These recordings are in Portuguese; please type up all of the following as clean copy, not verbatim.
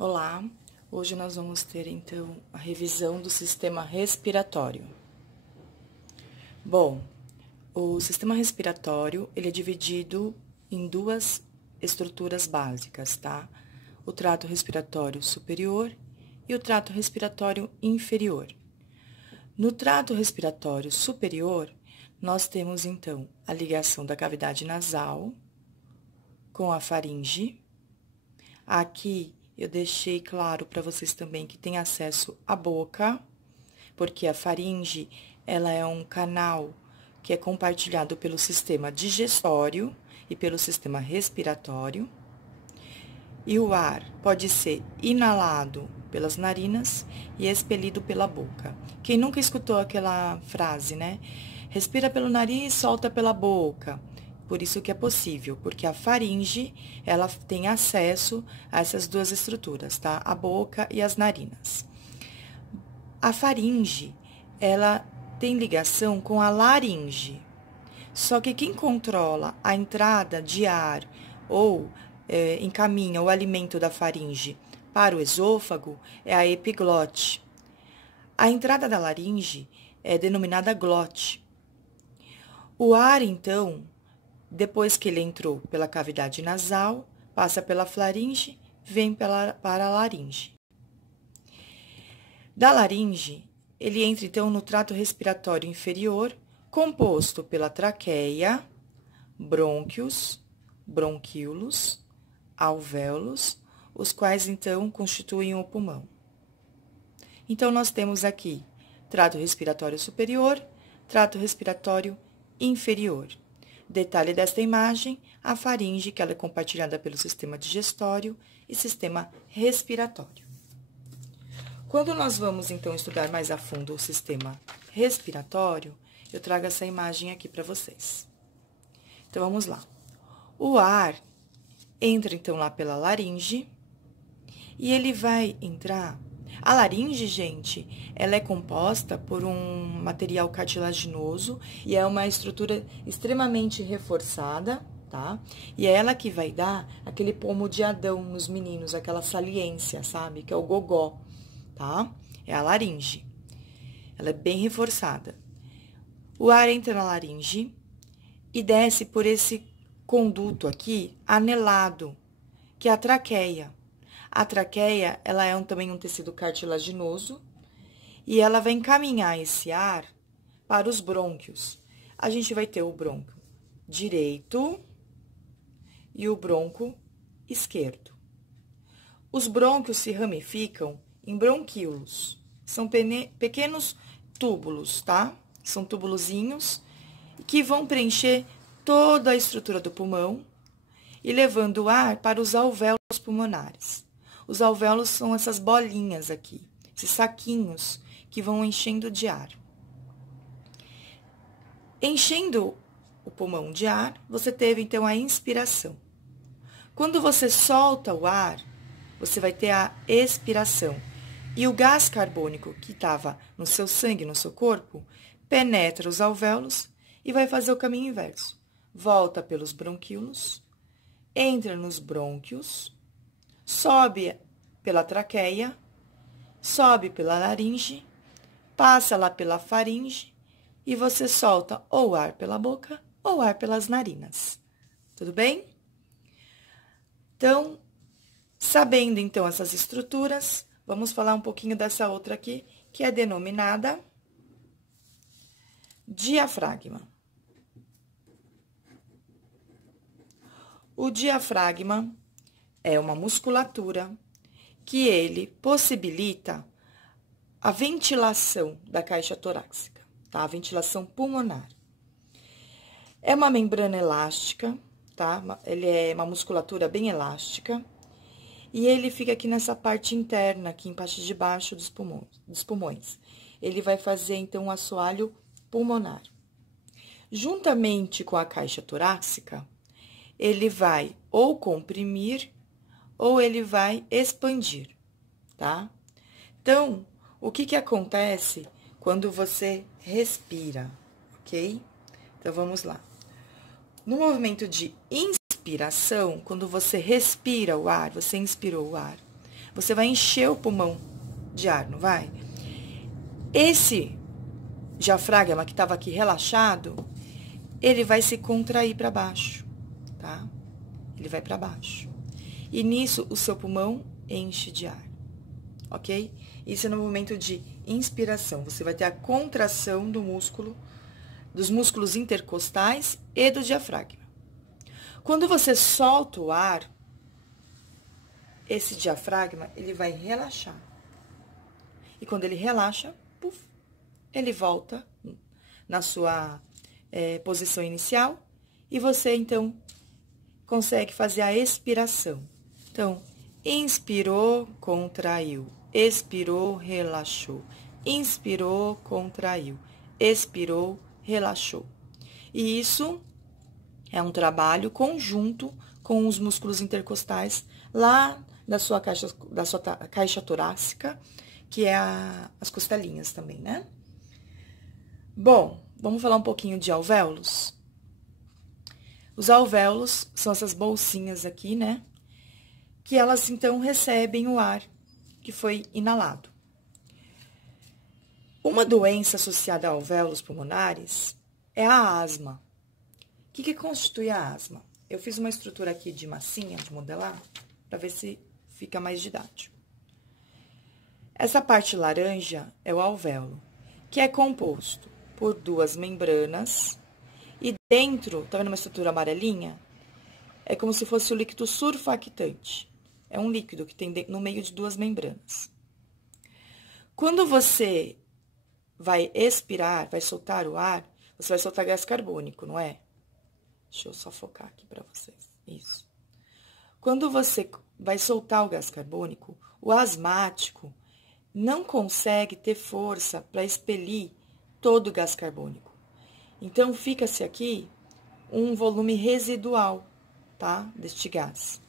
Olá, hoje nós vamos ter então a revisão do sistema respiratório. Bom, o sistema respiratório ele é dividido em duas estruturas básicas, tá? O trato respiratório superior e o trato respiratório inferior. No trato respiratório superior, nós temos então a ligação da cavidade nasal com a faringe. Aqui eu deixei claro para vocês também que tem acesso à boca, porque a faringe, ela é um canal que é compartilhado pelo sistema digestório e pelo sistema respiratório. E o ar pode ser inalado pelas narinas e expelido pela boca. Quem nunca escutou aquela frase, né? Respira pelo nariz, solta pela boca. Por isso que é possível, porque a faringe, ela tem acesso a essas duas estruturas, tá? A boca e as narinas. A faringe, ela tem ligação com a laringe. Só que quem controla a entrada de ar ou encaminha o alimento da faringe para o esôfago é a epiglote. A entrada da laringe é denominada glote. O ar, então, depois que ele entrou pela cavidade nasal, passa pela faringe, vem para a laringe. Da laringe, ele entra então no trato respiratório inferior, composto pela traqueia, brônquios, bronquíolos, alvéolos, os quais então constituem o pulmão. Então, nós temos aqui trato respiratório superior, trato respiratório inferior. Detalhe desta imagem, a faringe, que ela é compartilhada pelo sistema digestório e sistema respiratório. Quando nós vamos, então, estudar mais a fundo o sistema respiratório, eu trago essa imagem aqui para vocês. Então, vamos lá. O ar entra, então, lá pela laringe e ele vai entrar... A laringe, gente, ela é composta por um material cartilaginoso e é uma estrutura extremamente reforçada, tá? E é ela que vai dar aquele pomo de Adão nos meninos, aquela saliência, sabe? Que é o gogó, tá? É a laringe. Ela é bem reforçada. O ar entra na laringe e desce por esse conduto aqui, anelado, que é a traqueia. A traqueia, ela é também um tecido cartilaginoso e ela vai encaminhar esse ar para os brônquios. A gente vai ter o brônquio direito e o brônquio esquerdo. Os brônquios se ramificam em bronquíolos. São pequenos túbulos, tá? São túbulozinhos que vão preencher toda a estrutura do pulmão e levando o ar para os alvéolos pulmonares. Os alvéolos são essas bolinhas aqui, esses saquinhos que vão enchendo de ar. Enchendo o pulmão de ar, você teve então a inspiração. Quando você solta o ar, você vai ter a expiração. E o gás carbônico que estava no seu sangue, no seu corpo, penetra os alvéolos e vai fazer o caminho inverso. Volta pelos bronquíolos, entra nos brônquios, sobe pela traqueia, sobe pela laringe, passa lá pela faringe e você solta ou ar pela boca ou ar pelas narinas. Tudo bem? Então, sabendo então essas estruturas, vamos falar um pouquinho dessa outra aqui, que é denominada diafragma. O diafragma é uma musculatura que ele possibilita a ventilação da caixa torácica, tá? A ventilação pulmonar. É uma membrana elástica, tá? Ele é uma musculatura bem elástica e ele fica aqui nessa parte interna, aqui em parte de baixo dos pulmões. Ele vai fazer, então, um assoalho pulmonar. Juntamente com a caixa torácica, ele vai ou comprimir ou ele vai expandir, tá? Então, o que acontece quando você respira, ok? Então, vamos lá. No movimento de inspiração, quando você respira o ar, você inspirou o ar, você vai encher o pulmão de ar, não vai? Esse diafragma que estava aqui relaxado, ele vai se contrair para baixo, tá? Ele vai para baixo. E nisso, o seu pulmão enche de ar, ok? Isso é no momento de inspiração. Você vai ter a contração do músculo, dos músculos intercostais e do diafragma. Quando você solta o ar, esse diafragma, ele vai relaxar. E quando ele relaxa, puf, ele volta na sua posição inicial e você, então, consegue fazer a expiração. Então, inspirou, contraiu, expirou, relaxou, inspirou, contraiu, expirou, relaxou. E isso é um trabalho conjunto com os músculos intercostais lá da sua caixa torácica, que é as costelinhas também, né? Bom, vamos falar um pouquinho de alvéolos? Os alvéolos são essas bolsinhas aqui, né? Que elas, então, recebem o ar que foi inalado. Uma doença associada a alvéolos pulmonares é a asma. O que constitui a asma? Eu fiz uma estrutura aqui de massinha, de modelar, para ver se fica mais didático. Essa parte laranja é o alvéolo, que é composto por duas membranas e dentro, tá vendo uma estrutura amarelinha? É como se fosse o líquido surfactante. É um líquido que tem no meio de duas membranas. Quando você vai expirar, vai soltar o ar, você vai soltar gás carbônico, não é? Deixa eu só focar aqui para vocês. Isso. Quando você vai soltar o gás carbônico, o asmático não consegue ter força para expelir todo o gás carbônico. Então, fica-se aqui um volume residual, tá? Deste gás.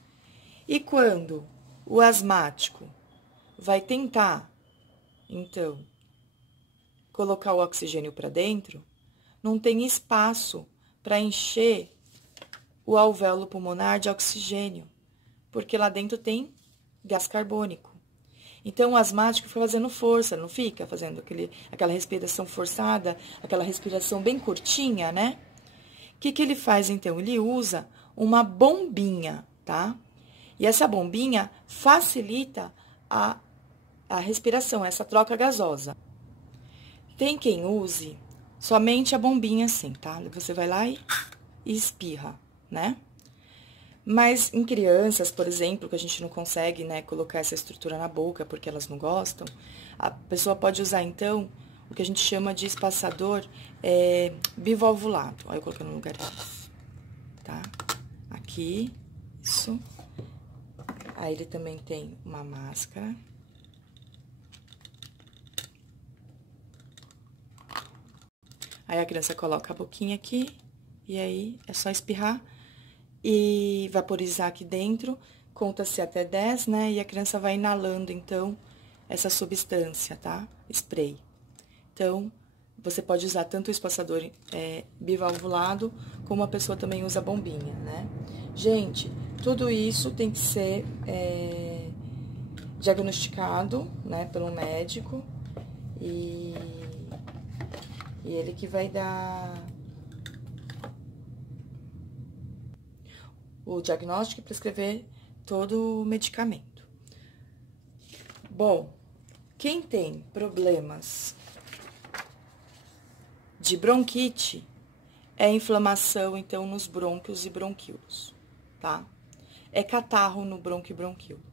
E quando o asmático vai tentar, então, colocar o oxigênio para dentro, não tem espaço para encher o alvéolo pulmonar de oxigênio, porque lá dentro tem gás carbônico. Então, o asmático fica fazendo força, não fica fazendo aquela respiração forçada, aquela respiração bem curtinha, né? O que ele faz, então? Ele usa uma bombinha, tá? E essa bombinha facilita a respiração, essa troca gasosa. Tem quem use somente a bombinha assim, tá? Você vai lá e espirra, né? Mas em crianças, por exemplo, que a gente não consegue, né, colocar essa estrutura na boca porque elas não gostam, a pessoa pode usar, então, o que a gente chama de espaçador bivalvulado. Olha, eu coloquei no lugar disso, tá? Aqui, isso. Aí, ele também tem uma máscara. Aí, a criança coloca a boquinha aqui, e aí é só espirrar e vaporizar aqui dentro, conta-se até 10, né? E a criança vai inalando, então, essa substância, tá? Spray. Então, você pode usar tanto o espaçador bivalvulado, como a pessoa também usa a bombinha, né? Gente, tudo isso tem que ser diagnosticado, né, pelo médico, e ele que vai dar o diagnóstico e prescrever todo o medicamento. Bom, quem tem problemas de bronquite é inflamação, então, nos brônquios e bronquíolos, tá? É catarro no brônquio e bronquíolo.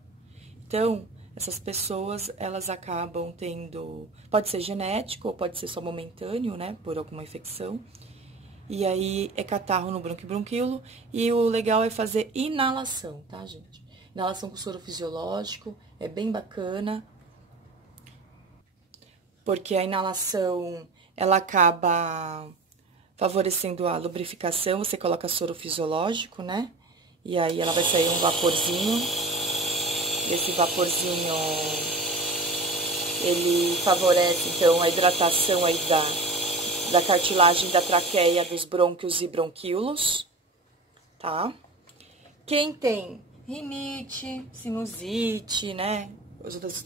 Então, essas pessoas, elas acabam tendo, pode ser genético ou pode ser só momentâneo, né, por alguma infecção. E aí, é catarro no brônquio e bronquíolo. E o legal é fazer inalação, tá, gente? Inalação com soro fisiológico, é bem bacana. Porque a inalação, ela acaba favorecendo a lubrificação. Você coloca soro fisiológico, né? E aí, ela vai sair um vaporzinho. Esse vaporzinho, ele favorece, então, a hidratação aí da cartilagem da traqueia, dos brônquios e bronquíolos, tá? Quem tem rinite, sinusite, né? as outras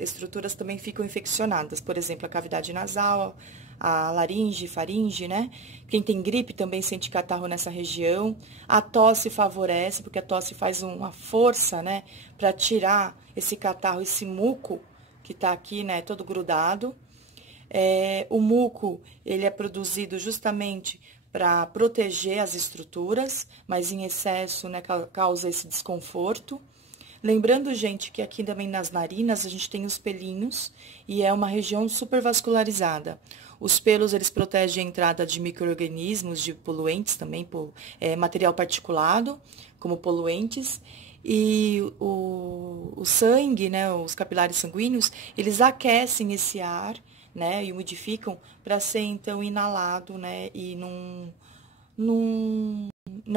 estruturas também ficam infeccionadas. Por exemplo, a cavidade nasal, a laringe, faringe, né? Quem tem gripe também sente catarro nessa região. A tosse favorece, porque a tosse faz uma força, né? Para tirar esse catarro, esse muco que tá aqui, né? Todo grudado. O muco, ele é produzido justamente para proteger as estruturas, mas em excesso, né, causa esse desconforto. Lembrando, gente, que aqui também nas narinas a gente tem os pelinhos e é uma região super vascularizada. Os pelos, eles protegem a entrada de micro-organismos, de poluentes também, material particulado, como poluentes. E o sangue, né, os capilares sanguíneos, eles aquecem esse ar, né, e umidificam para ser, então, inalado, né, e não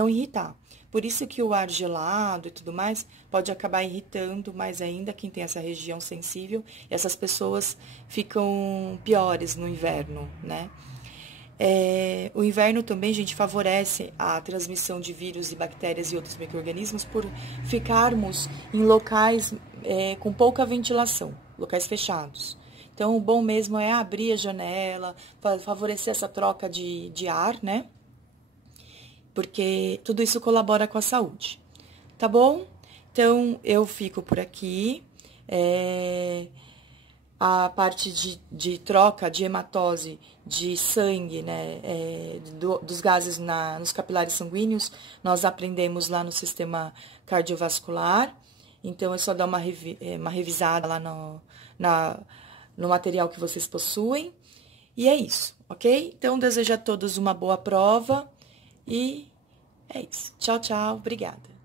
irritar. Por isso que o ar gelado e tudo mais pode acabar irritando mais ainda quem tem essa região sensível. E essas pessoas ficam piores no inverno, né? O inverno também, gente, favorece a transmissão de vírus e bactérias e outros micro-organismos por ficarmos em locais com pouca ventilação, locais fechados. Então, o bom mesmo é abrir a janela, favorecer essa troca de ar, né? Porque tudo isso colabora com a saúde. Tá bom? Então, eu fico por aqui. A parte de troca de hematose de sangue, né, dos gases nos capilares sanguíneos, nós aprendemos lá no sistema cardiovascular. Então, é só dar uma revisada lá no material que vocês possuem. E é isso, ok? Então, desejo a todos uma boa prova e é isso. Tchau, tchau. Obrigada.